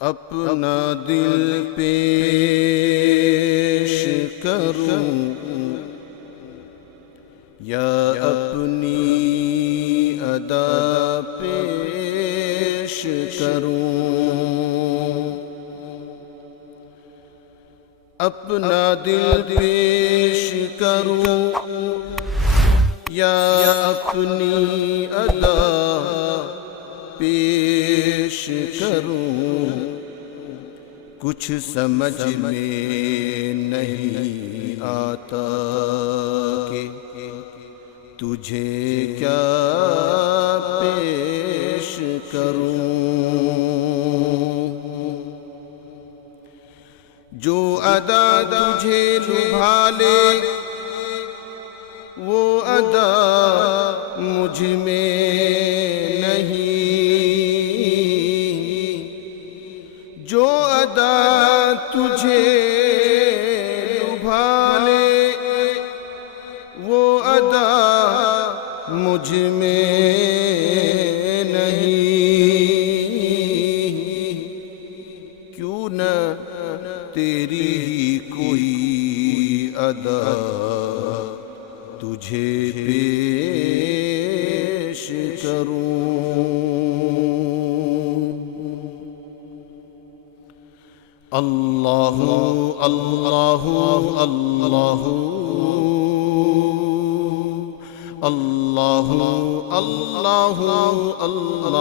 اپنا دل پیش کروں یا اپنی ادا پیش کروں، اپنا دل پیش کروں یا اپنی ادا پیش کروں، کچھ سمجھ میں نہیں آتا کہ تجھے کیا پیش کروں، جو ادا تجھے لبھا لے وہ ادا مجھ میں نہیں، جو ادا تجھے لبھا لے وہ ادا مجھ میں نہیں، کیوں نہ تیری ہی کوئی ادا تجھے پیش کروں۔ اللہ اللہ اللہ اللہ اللہ اللہ اللہ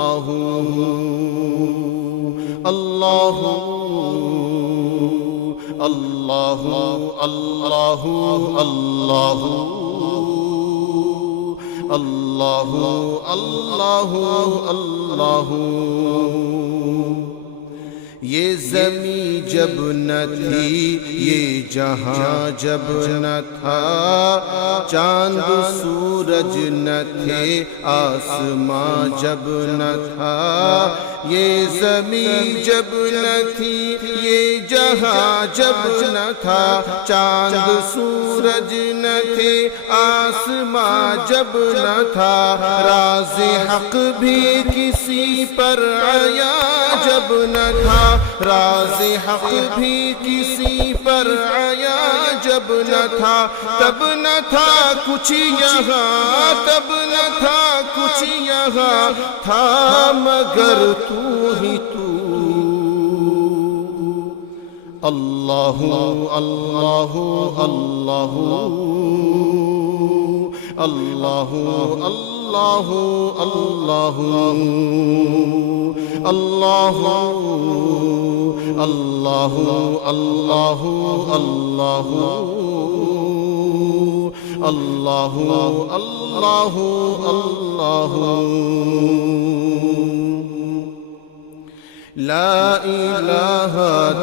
اللہ اللہ اللہ اللہ اللہ اللہ۔ یہ زمین جب نہ تھی یہ جہاں جب نہ تھا، چاند سورج نہ تھے آسماں جب نہ تھا، یہ زمین جب نہ تھی یہ جہاں جب نہ تھا، چاند سورج نہ تھے آسماں جب نہ تھا، راز حق بھی کسی پر آیا جب نہ تھا، راز حق بھی کسی پر آیا جب نہ تھا، تب نہ تھا کچھ یہاں، تب نہ تھا کچھ یہاں، تھا مگر تو ہی تو۔ اللہ اللہ اللہ اللہ اللہ اللہ اللہ اللہ اللہ اللہ اللہ اللہ اللہ۔ لا الہ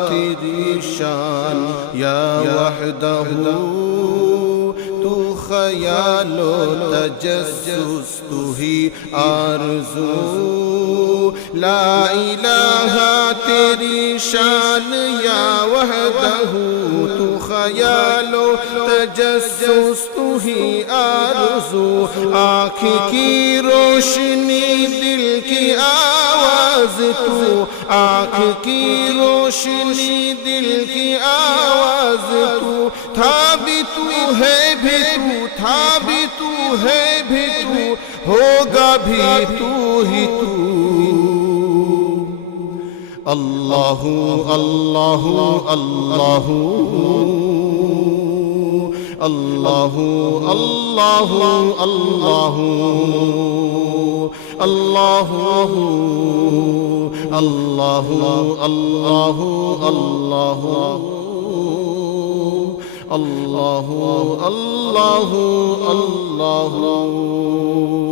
تیری شان یا وحدہ، تو خیال و تجسس تو ہی آرزو، لا الہ تیری شان یا وحدہ، تو خیال و تجسس تو ہی آرزو، آنکھ کی روشنی دل کی آواز تو، آنکھ کی روشنی دل کی آواز تو، تھا بھی تو ہے بھی تو، تھا بھی تو ہے بھی تو، ہوگا بھی تو ہی تو۔ اللہ اللہ اللہ اللہ اللہ اللہ اللہ اللہ اللہ اللہ اللہ اللہ اللہ۔